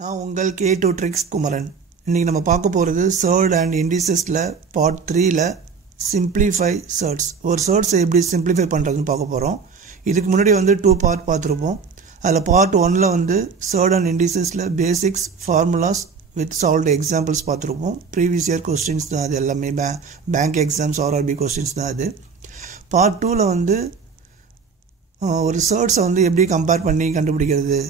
நான் உங்கள் K2 tricks Kumaran. இன்னைக்கு நம்ம பார்க்க போகிறது third and indicesல part 3ல simplify surds. ஒரு surds எப்படி simplify பண்ணுறதுன்னு பார்க்க போகிறோம். இதுக்கு முன்னாடி வந்து 2 part பார்த்துருப்போம். அதில் part 1ல வந்து third and indicesல basics, formulas with solved examples பார்த்துருப்போம். previous year questions தான் அது எல்லாமே, bank exams RRB questions தான் அது. part 2ல வந்து ஒரு surds வந்து எப்படி கம்பேர் பண்ணி கண்டுபிடிக்கிறது,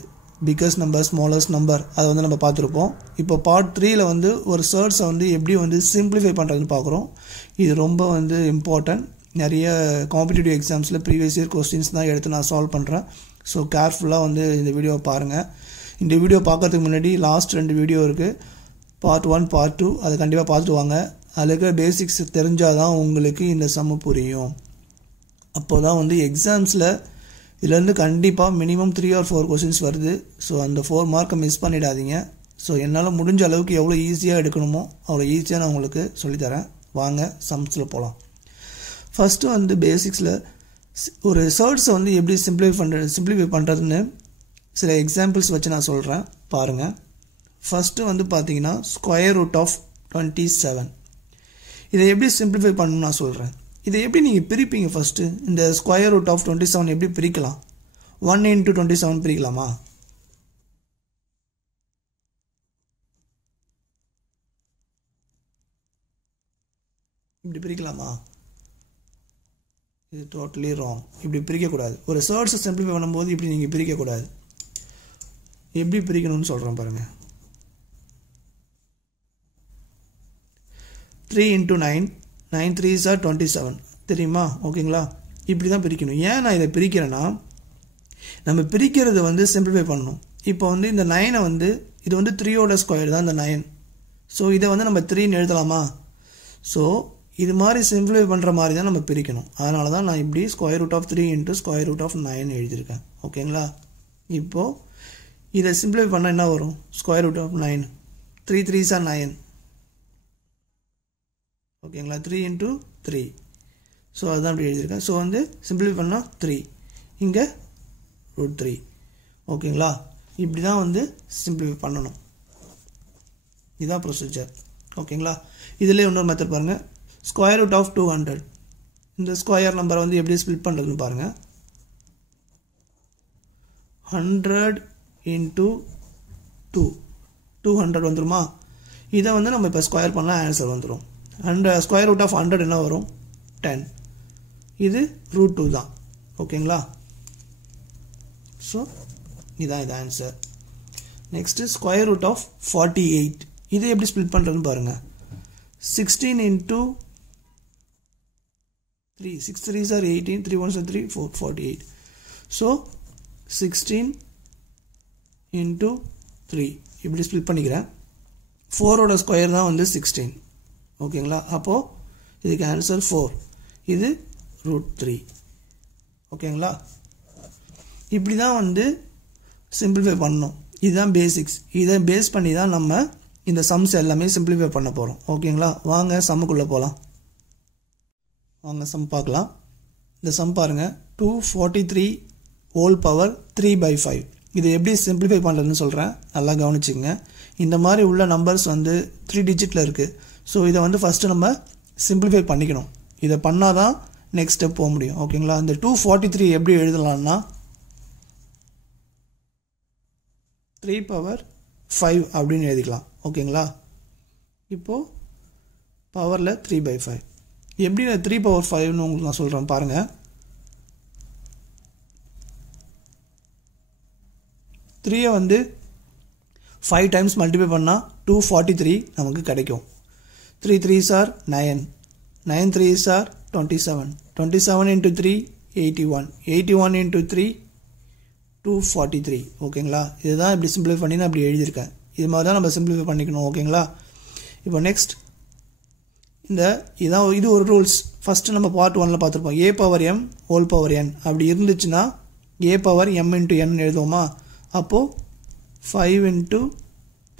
biggest number, smallest number, அதை வந்து நம்ம பார்த்துருப்போம். இப்போ பார்ட் 3ல வந்து ஒரு சர்ட்ஸை வந்து எப்படி வந்து சிம்பிளிஃபை பண்ணுறதுன்னு பார்க்குறோம். இது ரொம்ப வந்து இம்பார்ட்டன்ட். நிறைய காம்படிட்டிவ் எக்ஸாம்ஸில் ப்ரீவியஸ் இயர் கொஸ்டின்ஸ் தான் எடுத்து நான் சால்வ் பண்ணுறேன். ஸோ கேர்ஃபுல்லாக வந்து இந்த வீடியோவை பாருங்கள். இந்த வீடியோ பார்க்கறதுக்கு முன்னாடி லாஸ்ட் 2 வீடியோ இருக்குது, பார்ட் 1 பார்ட் 2, அதை கண்டிப்பாக பார்த்துட்டு வாங்க. அதில் இருக்கிற பேசிக்ஸ் தெரிஞ்சால் தான் உங்களுக்கு இந்த சம்மு புரியும். அப்போ தான் வந்து எக்ஸாம்ஸில் இதிலேருந்து கண்டிப்பாக மினிமம் 3 or 4 கொஸ்டின்ஸ் வருது. ஸோ அந்த 4 மார்க்கை மிஸ் பண்ணிடாதீங்க. ஸோ என்னால் முடிஞ்ச அளவுக்கு எவ்வளோ ஈஸியாக எடுக்கணுமோ அவ்வளோ ஈஸியாக நான் உங்களுக்கு சொல்லித்தரேன். வாங்க சம்ஸில் போகலாம். ஃபஸ்ட்டு வந்து பேசிக்ஸில் ஒரு சர்ட்ஸை வந்து எப்படி சிம்பிளிஃபை பண்ணுறதுன்னு சில எக்ஸாம்பிள்ஸ் வச்சு நான் சொல்கிறேன், பாருங்கள். ஃபஸ்ட்டு வந்து பார்த்தீங்கன்னா ஸ்கொயர் ரூட் ஆஃப் 27. இதை எப்படி சிம்பிளிஃபை பண்ணணும்னு நான் சொல்கிறேன். இதை எப்படி நீங்கள் பிரிப்பீங்க? ஃபஸ்ட்டு இந்த ஸ்கொயர் ரூட் ஆஃப் 27 எப்படி பிரிக்கலாம்? 1 into 27 பிரிக்கலாமா? இப்படி பிரிக்கலாமா? இது டோட்டலி ராங். இப்படி பிரிக்கக்கூடாது. ஒரு சர்ட்ஸை சிம்பிளிஃபை பண்ணும்போது இப்படி நீங்கள் பிரிக்கக்கூடாது. எப்படி பிரிக்கணும்னு சொல்கிறேன் பாருங்கள். 3 into 9, 9 3s are 27 தெரியுமா? ஓகேங்களா? இப்படி தான் பிரிக்கணும். ஏன் நான் இதை பிரிக்கிறேன்னா, நம்ம பிரிக்கிறது வந்து சிம்பிளிஃபை பண்ணணும். இப்போ வந்து இந்த 9 வந்து இது வந்து 3யோட ஸ்கொயர் தான் இந்த 9. ஸோ இதை வந்து நம்ம 3ன்னு எழுதலாமா? ஸோ இது மாதிரி சிம்பிளிஃபை பண்ணுற மாதிரி தான் நம்ம பிரிக்கணும். அதனால தான் நான் இப்படி square root of 3 into square root of 9 எழுதியிருக்கேன். ஓகேங்களா? இப்போது இதை சிம்பிளிஃபை பண்ணால் என்ன வரும்? Square root of 9, 3 3s are 9. ஓகேங்களா? 3 into 3. ஸோ அதுதான் அப்படி எழுதியிருக்கேன். ஸோ வந்து சிம்பிளிஃபை பண்ணால் 3, இங்கே √3. ஓகேங்களா? இப்படி தான் வந்து சிம்பிளிஃபை பண்ணணும். இதுதான் ப்ரொசீஜர். ஓகேங்களா? இதில் இன்னொரு மெத்தட் பாருங்கள். Square root of 200. இந்த ஸ்கொயர் நம்பரை வந்து எப்படி ஸ்பிளிட் பண்ணுறதுன்னு பாருங்கள். 100 into 2, 200 வந்துருமா? இதை வந்து நம்ம இப்போ ஸ்கொயர் பண்ணால் ஆன்சர் வந்துடும். அண்ட் ஸ்கொயர் ரூட் ஆஃப் 100 என்ன வரும்? 10. இது √2 தான். ஓகேங்களா? ஸோ இதுதான் இது answer. Next square root of 48. இது எப்படி ஸ்பிளிட் பண்ணுறதுன்னு பாருங்கள். 16 into 3, 6 3s are 18, 3 1s are 3, 4, 48. So 16 into 3 இப்படி ஸ்பிளிட் பண்ணிக்கிறேன். 4ஓட ஸ்கொயர் தான் வந்து 16. ஓகேங்களா? அப்போது இதுக்கு ஆன்சர் 4. இது √3. ஓகேங்களா? இப்படி தான் வந்து சிம்பிளிஃபை பண்ணணும். இதுதான் பேசிக்ஸ். இதை பேஸ் பண்ணி தான் நம்ம இந்த சம்ஸ் எல்லாமே சிம்பிளிஃபை பண்ண போகிறோம். ஓகேங்களா? வாங்க சம்முக்குள்ளே போகலாம். வாங்க சம் பார்க்கலாம். இந்த சம் பாருங்கள். 243 whole power 3/5. இதை எப்படி சிம்பிளிஃபை பண்ணுறதுன்னு சொல்கிறேன், நல்லா கவனிச்சுங்க. இந்த மாதிரி உள்ள நம்பர்ஸ் வந்து 3 டிஜிட்டில் இருக்குது. ஸோ இதை வந்து ஃபஸ்ட்டு நம்ம சிம்பிளிஃபை பண்ணிக்கணும். இதை பண்ணால் தான் நெக்ஸ்ட் ஸ்டெப் போக முடியும். ஓகேங்களா? இந்த 243 எப்படி எழுதலாம்னா 3/5 அப்படின்னு எழுதிக்கலாம். ஓகேங்களா? இப்போது பவரில் 3/5. எப்படி 3/5ன்னு உங்களுக்கு நான் சொல்கிறேன் பாருங்கள். 3 வந்து 5 டைம்ஸ் மல்டிப்ளை பண்ணால் 243 நமக்கு கிடைக்கும். 3 3s are 9, 9 3s are 27, 27 into 3 81, 81 into 3 243. ஓகேங்களா? இதுதான் இப்படி சிம்பிளிஃபை பண்ணி நான் அப்படி எழுதியிருக்கேன். இது மாதிரி தான் நம்ம சிம்பிளிஃபை பண்ணிக்கணும். ஓகேங்களா? இப்போ நெக்ஸ்ட் இது ஒரு ரூல்ஸ். ஃபஸ்ட்டு நம்ம பார்ட் 1ல் பார்த்துருப்போம். a/m whole power n அப்படி இருந்துச்சுன்னா a/m into n எழுதுவோமா? அப்போது 5 into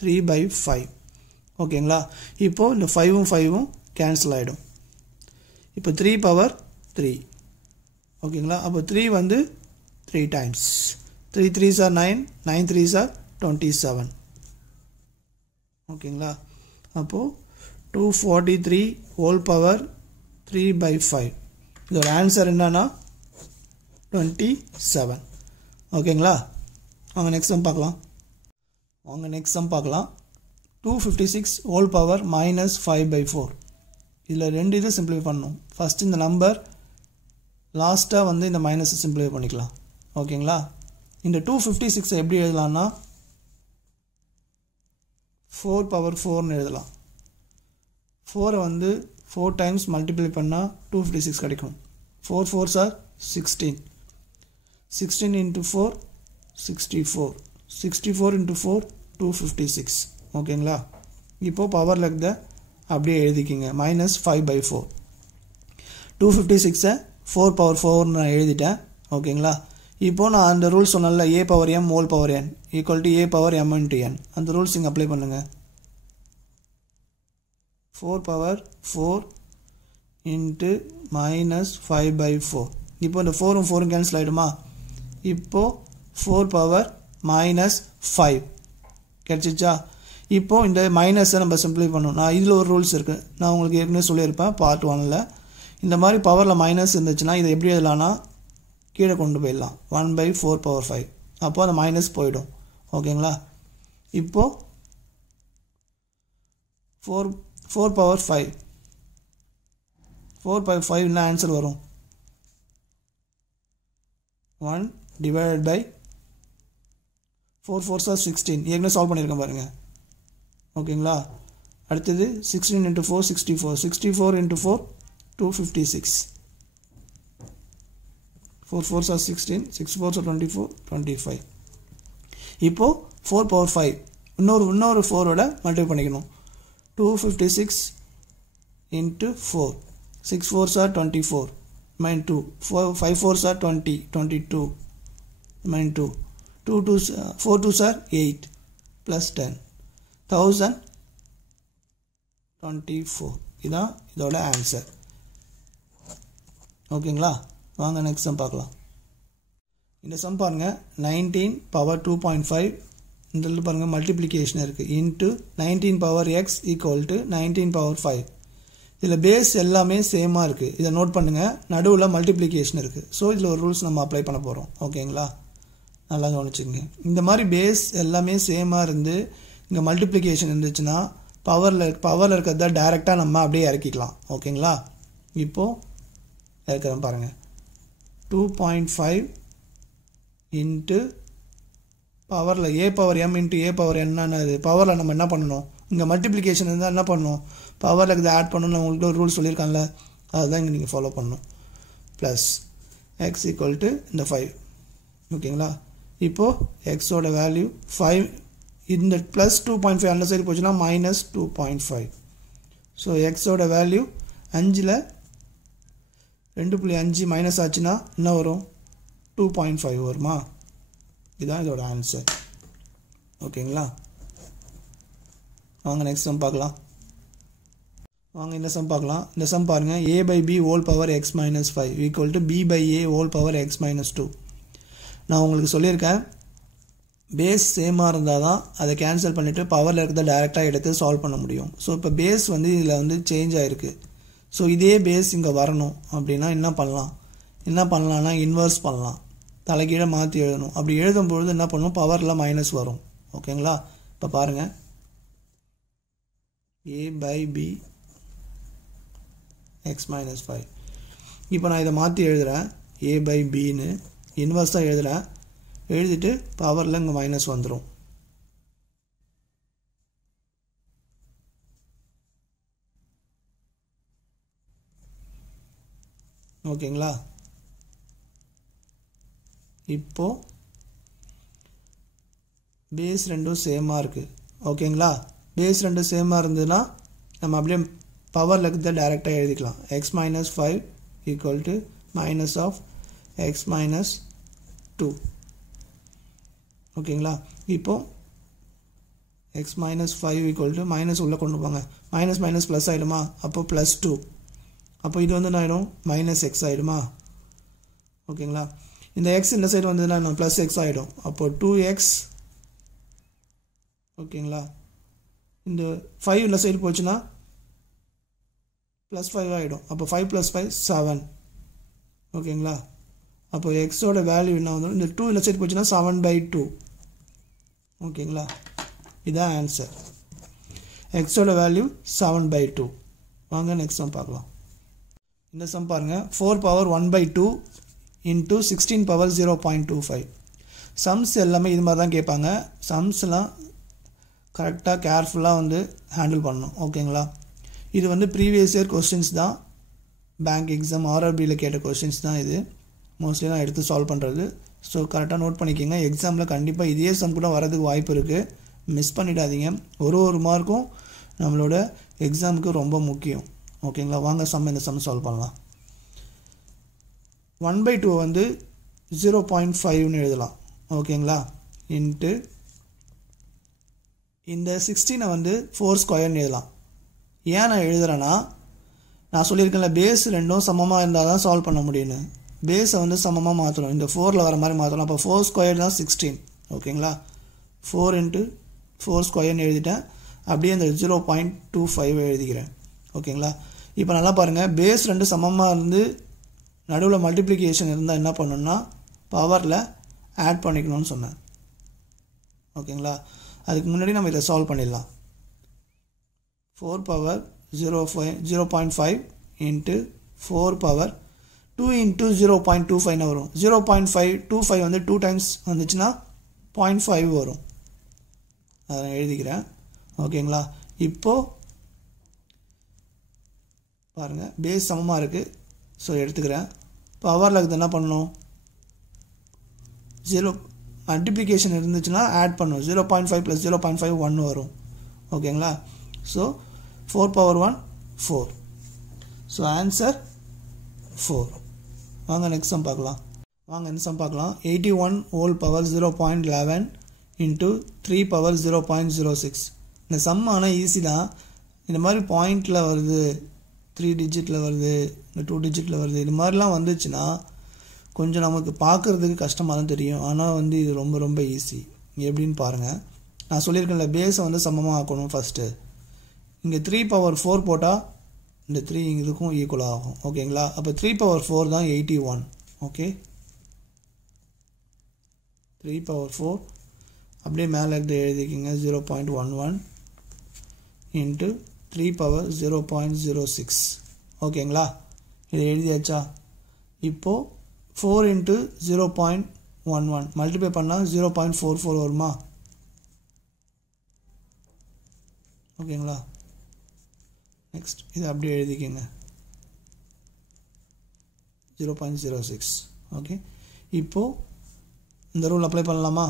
3/5. ஓகேங்களா? இப்போது இந்த 5ம் 5ம் கேன்சல் ஆகிடும். இப்போ 3/3. ஓகேங்களா? அப்போ 3 வந்து 3 times. 3 3s are 9, 9 3s are 27. ஓகேங்களா? அப்போது 243 whole power 3 by 5. இதோட ஆன்சர் என்னன்னா 27. ஓகேங்களா? வாங்க நெக்ஸ்ட் சம் பார்க்கலாம். 256 whole power minus 5 by 4. இதில் ரெண்டு இது சிம்பிளிஃபை பண்ணணும். ஃபஸ்ட் இந்த நம்பர் லாஸ்ட்டாக வந்து இந்த மைனஸை சிம்பிளிஃபை பண்ணிக்கலாம். ஓகேங்களா? இந்த 256 எப்படி எழுதலாம்னா 4 power 4ன்னு எழுதலாம். 4 வந்து 4 டைம்ஸ் மல்டிப்ளை பண்ணால் 256 கிடைக்கும். 4 4s are 16. 16 into 4 64. 64 into 4 256. ஓகேங்களா? இப்போது பவரில் இருக்க அப்படியே எழுதிக்கிங்க மைனஸ் 5 by 4. 256 4 power 4 நான் எழுதிட்டேன். ஓகேங்களா? இப்போது நான் அந்த ரூல் சொன்னல a power m whole power n equal to a power m into n. அந்த ரூல்ஸ் இங்கே அப்ளை பண்ணுங்கள். 4 power 4 into minus 5 by 4. இப்போ இந்த 4 4 கேன்சல் ஆகிடுமா? இப்போது 4 power minus 5 கிடைச்சிச்சா? இப்போது இந்த மைனஸை நம்ம சிம்பிளை பண்ணணும். நான் இதில் ஒரு ரூல்ஸ் இருக்குது, நான் உங்களுக்கு ஏற்கனவே சொல்லியிருப்பேன் பார்ட் 1ல். இந்த மாதிரி பவரில் மைனஸ் இருந்துச்சுன்னா இதை எப்படி எழுதலான்னா கீழே கொண்டு போயிடலாம் 1 by 4 power 5. அப்போது அந்த மைனஸ் போயிடும். ஓகேங்களா? இப்போது 4 power 5 4 by 5 என்ன ஆன்சர் வரும்? 1 divided by 4 4s are 16. ஏற்கனவே சால்வ் பண்ணியிருக்கேன் பாருங்கள். ஓகேங்களா? அடுத்தது 16 into 4 64. 64 into 4 256. 4 4s are 16. 6 4s are 24 25. இப்போது 4 power 5 இன்னொரு 4ஓட மல்டிப்ளை பண்ணிக்கணும். 256 into 4. 6 4s are 24 minus 2. 5 4s are 20 22 minus 2. 4 2s are 8 plus 10 1024. இதான் இதோட ஆன்சர். ஓகேங்களா? வாங்க நெக்ஸ்ட் சம் பார்க்கலாம். இந்த சம் பாருங்கள் 19 power 2.5. இந்த பாருங்கள் மல்டிப்ளிகேஷன் இருக்குது into 19 power x equal to 19 power 5. இதில் பேஸ் எல்லாமே சேமாக இருக்குது. இதை நோட் பண்ணுங்கள். நடுவில் மல்டிப்ளிகேஷன் இருக்குது. ஸோ இதில் ஒரு ரூல்ஸ் நம்ம அப்ளை பண்ண போகிறோம். ஓகேங்களா? நல்லா கவனிச்சுங்க. இந்த மாதிரி பேஸ் எல்லாமே சேமாக இருந்து இங்கே மல்டிப்ளிகேஷன் இருந்துச்சுன்னா பவரில் இருக்கிறத டைரெக்டாக நம்ம அப்படியே இறக்கிக்கலாம். ஓகேங்களா? இப்போது இறக்கிறேன் பாருங்கள். 2.5 இன்ட்டு பவரில் a power m into a power என்னது பவரில் நம்ம என்ன பண்ணணும்? இங்கே மல்டிப்ளிகேஷன் இருந்தால் என்ன பண்ணணும்? பவரில் இருக்கிறத ஆட் பண்ணணும். உங்கள்கிட்ட ஒரு ரூல் சொல்லியிருக்காங்கல்ல, அதுதான் இங்கே நீங்கள் ஃபாலோ பண்ணணும். ப்ளஸ் x ஈக்குவல் டு இந்த 5. ஓகேங்களா? இப்போது எக்ஸோட வேல்யூ 5. இந்த ப்ளஸ் 2.5 அந்த சைடு போச்சுன்னா மைனஸ் 2.5. ஸோ எக்ஸோட வேல்யூ 5ல் 2.5 மைனஸ் ஆச்சுன்னா என்ன வரும்? 2.5 வருமா? இதுதான் இதோட ஆன்சர். ஓகேங்களா? வாங்க நெக்ஸ்ட் சம் பார்க்கலாம். வாங்க இந்த சம் பார்க்கலாம். இந்த சம் பாருங்கள். a by b whole power x minus 5 equal to b by a whole power x minus 2. நான் உங்களுக்கு சொல்லியிருக்கேன் பேஸ் சேமாக இருந்தால் தான் அதை கேன்சல் பண்ணிவிட்டு பவரில் இருக்கிறத டைரெக்டாக எடுத்து சால்வ் பண்ண முடியும். ஸோ இப்போ பேஸ் வந்து இதில் வந்து சேஞ்ச் ஆகிருக்கு. ஸோ இதே பேஸ் இங்கே வரணும் அப்படின்னா என்ன பண்ணலாம்னா இன்வர்ஸ் பண்ணலாம். தலைகீழே மாற்றி எழுதணும். அப்படி எழுதும்பொழுது என்ன பண்ணணும்? பவரில் மைனஸ் வரும். ஓகேங்களா? இப்போ பாருங்கள். a by b x minus 5. இப்போ நான் இதை மாற்றி எழுதுகிறேன். a by bன்னு இன்வர்ஸாக எழுதுகிறேன். எழுதிட்டு பவரில் இங்கே மைனஸ் வந்துடும். ஓகேங்களா? இப்போது பேஸ் ரெண்டும் சேமாக இருக்குது. ஓகேங்களா? பேஸ் ரெண்டும் சேமாக இருந்ததுன்னா நம்ம அப்படியே பவரில் இருக்கிறத டைரெக்டாக எழுதிக்கலாம். x minus 5 equal to minus of x minus 2. ஓகேங்களா? இப்போது x minus 5 equal to minus உள்ளே கொண்டு போங்க. மைனஸ் மைனஸ் ப்ளஸ் ஆகிடுமா? அப்போது ப்ளஸ் 2. அப்போ இது வந்து என்ன ஆகிடும்? மைனஸ் எக்ஸ் ஆகிடுமா? ஓகேங்களா? இந்த எக்ஸ் இந்த சைடு வந்ததுன்னா நான் ப்ளஸ் எக்ஸ் ஆகிடும். அப்போது 2x. ஓகேங்களா? இந்த 5 இந்த சைடு போச்சுன்னா +5 ஆகிடும். அப்போ 5 + 5 7. ஓகேங்களா? அப்போ எக்ஸோட வேல்யூ என்ன வந்துடும், இந்த 2 இந்த சைடு போச்சுன்னா 7/2. ஓகேங்களா? இதான் ஆன்சர். எக்ஸோட வேல்யூ 7/2. வாங்க நெக்ஸ்ட் சம் பார்க்கலாம். இந்த சம் பாருங்கள். 4 பவர் 1/2 இன்ட்டு 16 பவர் 0.25. சம்ஸ் எல்லாமே இது மாதிரி தான் கேட்பாங்க. சம்ஸ்லாம் கரெக்டாக கேர்ஃபுல்லாக வந்து ஹேண்டில் பண்ணணும். ஓகேங்களா? இது வந்து ப்ரீவியஸ் இயர் கொஸ்டின்ஸ் தான். பேங்க் எக்ஸாம் ஆர்ஆர்பியில் கேட்ட கொஸ்டின்ஸ் தான் இது. மோஸ்ட்லி நான் எடுத்து சால்வ் பண்ணுறது. ஸோ கரெக்டாக நோட் பண்ணிக்கோங்க. எக்ஸாமில் கண்டிப்பாக இதே சம் கூட வரதுக்கு வாய்ப்பு இருக்குது. மிஸ் பண்ணிடாதீங்க. ஒரு மார்க்கும் நம்மளோட எக்ஸாமுக்கு ரொம்ப முக்கியம். ஓகேங்களா? வாங்க இந்த சம் சால்வ் பண்ணலாம். 1/2 வந்து 0.5ன்னு எழுதலாம். ஓகேங்களா? இன்ட்டு இந்த 16 வந்து 4 ஸ்கொயர்னு எழுதலாம். ஏன் நான் எழுதுறேன்னா, நான் சொல்லியிருக்கேன்ல பேஸ் ரெண்டும் சமமாக இருந்தால் தான் சால்வ் பண்ண முடியும்னு. பேஸை வந்து சமமாக மாற்றணும். இந்த 4ல் வர மாதிரி மாற்றணும். அப்போ 4 ஸ்கொயர் தான் 16. ஓகேங்களா? 4 × 4 ஸ்கொயர்னு எழுதிட்டேன். அப்படியே அந்த 0.25 எழுதிக்கிறேன். ஓகேங்களா? இப்போ நல்லா பாருங்கள். பேஸ் ரெண்டு சமமாக இருந்து நடுவில் மல்டிப்ளிகேஷன் இருந்தால் என்ன பண்ணணும்னா பவரில் ஆட் பண்ணிக்கணும்னு சொன்னேன். ஓகேங்களா? அதுக்கு முன்னாடி நம்ம இதை சால்வ் பண்ணிடலாம். 4 பவர் 0.5 இன்ட்டு 4 பவர் 2 × 0.25 வரும். 0.525 வந்து 2 டைம்ஸ் வந்துச்சுன்னா 0.5 வரும். அதை நான் எழுதிக்கிறேன். ஓகேங்களா? இப்போது பாருங்கள், பேஸ் சமமாக இருக்குது. ஸோ எடுத்துக்கிறேன். பவரில் இருக்குது என்ன பண்ணணும், 0 மல்டிப்ளிகேஷன் இருந்துச்சுன்னா ஆட் பண்ணணும். 0.5 + 0.5 1 வரும். ஓகேங்களா? So 4 power 1 4. So answer 4. வாங்க நெக்ஸ்ட் சம் பார்க்கலாம். இந்த சம் பார்க்கலாம். 81 ஹோல் பவர் 0.11 இன்ட்டு 3 பவர் 0.06. இந்த சம் ஆனால் ஈஸி தான். இந்த மாதிரி பாயிண்டில் வருது, 3 டிஜிட்டில் வருது, இந்த 2 டிஜிட்டில் வருது, இது மாதிரிலாம் வந்துச்சுன்னா கொஞ்சம் நமக்கு பார்க்குறதுக்கு கஷ்டமாக தான் தெரியும். ஆனால் வந்து இது ரொம்ப ரொம்ப ஈஸி. எப்படின்னு பாருங்கள். நான் சொல்லியிருக்கேன்ல பேஸை வந்து சமமாக ஆக்கணும். ஃபஸ்ட்டு இங்கே 3 பவர் 4 போட்டால் இந்த 3 இதுக்கும் ஈக்குவலாக ஆகும். ஓகேங்களா? அப்போ 3 பவர் 4 தான் 81. ஓகே, 3 பவர் 4 அப்படியே மேலே எடுத்து எழுதிக்கிங்க. 0.11 இன்ட்டு 3 பவர் 0.06. ஓகேங்களா? இதை எழுதியாச்சா? இப்போது 4 × 0.11 மல்டிப்ளை பண்ணால் 0.44 வருமா? ஓகேங்களா? நெக்ஸ்ட் இதை அப்படியே எழுதிக்கிங்க. 0.06. ஓகே, இப்போது இந்த ரூல் அப்ளை பண்ணலாமா?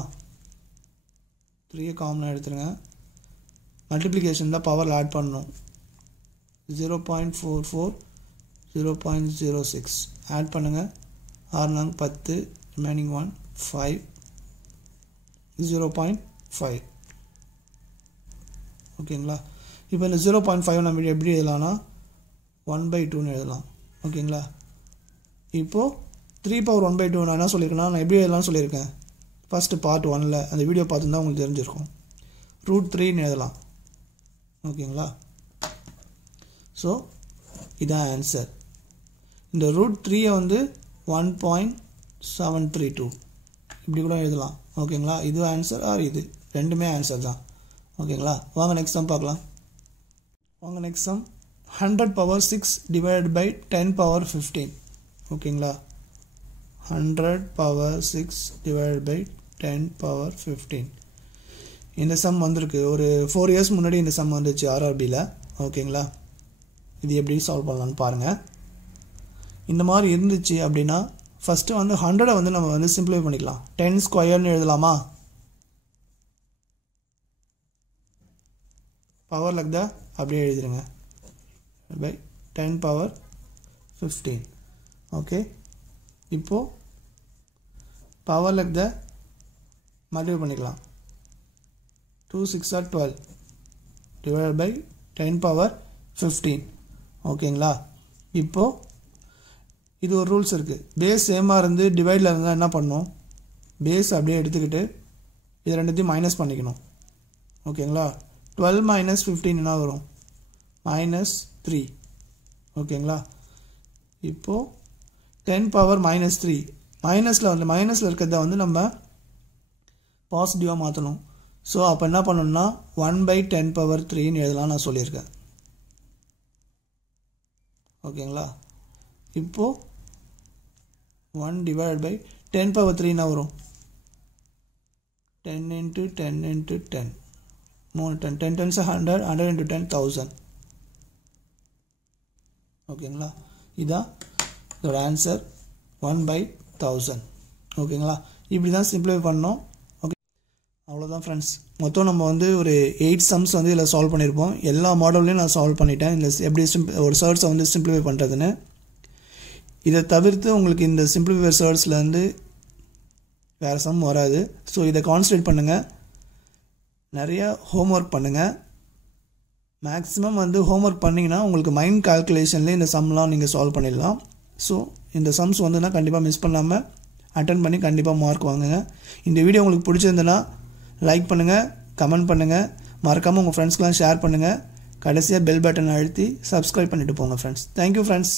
3 காமனாக எடுத்துருங்க. மல்டிப்ளிகேஷன் தான் பவரில் ஆட் பண்ணணும். 0.44 0.06 ஆட் பண்ணுங்கள். 6 10, ரிமைனிங் 1 5, 0.5. ஓகேங்களா? இப்போ இந்த 0.5 நம்ம எப்படி எழுதலாம்னா 1/2ன்னு எழுதலாம். ஓகேங்களா? இப்போது 3 பவர் 1/2 நான் என்ன சொல்லியிருக்கேன்னா, நான் எப்படி எழுதலாம்னு சொல்லியிருக்கேன். ஃபஸ்ட்டு பார்ட் 1ல் அந்த வீடியோ பார்த்துருந்தா உங்களுக்கு தெரிஞ்சிருக்கும். √3ன்னு எழுதலாம். ஓகேங்களா? ஸோ இதான் ஆன்சர். இந்த √3 வந்து 1.732 இப்படி கூட எழுதலாம். ஓகேங்களா? இது ஆன்சர் ஆர் இது ரெண்டுமே ஆன்சர் தான். ஓகேங்களா? வாங்க நெக்ஸ்ட் சம் பார்க்கலாம். 100 பவர் 6 டிவைடட் பை 10 பவர் 15. ஓகேங்களா? 100 பவர் 6 டிவைடட் பை 10 பவர் 15. இந்த சம் வந்திருக்கு. ஒரு 4 இயர்ஸ் முன்னாடி இந்த சம் வந்துச்சு ஆர்ஆர்பியில். ஓகேங்களா? இது எப்படி சால்வ் பண்ணலான்னு பாருங்கள். இந்த மாதிரி இருந்துச்சு அப்படின்னா ஃபஸ்ட்டு வந்து 100 வந்து நம்ம வந்து சிம்பிளை பண்ணிக்கலாம். 10 ஸ்கொயர்னு எழுதலாமா? பவர் லக் தான் அப்படியே எழுதிடுங்க. By 10 power 15. ஓகே, இப்போது பவர் லக் தான் மல்டிப்ளை பண்ணிக்கலாம். 2 6 are 12 டிவைட் பை 10 பவர் 15. ஓகேங்களா? இப்போது இது ஒரு ரூல்ஸ் இருக்குது. பேஸ் சேமாக இருந்து டிவைடில் இருந்தால் என்ன பண்ணணும், பேஸ் அப்படியே எடுத்துக்கிட்டு இது ரெண்டுத்தையும் மைனஸ் பண்ணிக்கணும். ஓகேங்களா? 12 minus 15 என்ன வரும் minus 3 ஓகேங்களா இப்போ 10 power minus 3 மைனஸில் இருக்கிறத வந்து நம்ம பாசிட்டிவாக மாற்றணும் ஸோ அப்போ என்ன பண்ணணும்னா 1/10 power 3ன்னு எழுதலாம் நான் சொல்லியிருக்கேன் ஓகேங்களா இப்போது 1/10 power 3 என்ன வரும் 10 into 10 into 10 10 times 100 100 into 10 1000 ஓகேங்களா இதான் இதோட ஆன்சர் 1/1000 ஓகேங்களா இப்படி தான் சிம்பிளிஃபை பண்ணோம் ஓகே அவ்வளோதான் ஃப்ரெண்ட்ஸ் மொத்தம் நம்ம வந்து ஒரு 8 சம்ஸ் வந்து இதில் சால்வ் பண்ணியிருப்போம் எல்லா மாடல்லையும் நான் சால்வ் பண்ணிட்டேன் இந்த எப்படி ஒரு சர்ட்ஸை வந்து சிம்பிளிஃபை பண்ணுறதுன்னு இதை தவிர்த்து உங்களுக்கு இந்த சிம்பிளிஃபை சர்ட்ஸ்லேருந்து வேறு சம் வராது ஸோ இதை கான்சன்ட்ரேட் பண்ணுங்கள் நிறைய ஹோம்ஒர்க் பண்ணுங்கள் மேக்ஸிமம் வந்து ஹோம்ஒர்க் பண்ணிங்கன்னா உங்களுக்கு மைண்ட் கால்குலேஷன்லேயே இந்த சம்லாம் நீங்கள் சால்வ் பண்ணிடலாம் ஸோ இந்த சம்ஸ் வந்துன்னா கண்டிப்பாக மிஸ் பண்ணாமல் அட்டன் பண்ணி கண்டிப்பாக மார்க் வாங்குங்க இந்த வீடியோ உங்களுக்கு பிடிச்சிருந்ததுன்னா லைக் பண்ணுங்கள் கமெண்ட் பண்ணுங்கள் மறக்காமல் உங்கள் ஃப்ரெண்ட்ஸ்க்கெலாம் ஷேர் பண்ணுங்கள் கடைசியாக பெல் பட்டன் அழுத்தி சப்ஸ்கிரைப் பண்ணிவிட்டு போங்க ஃப்ரெண்ட்ஸ் தேங்க்யூ ஃப்ரெண்ட்ஸ்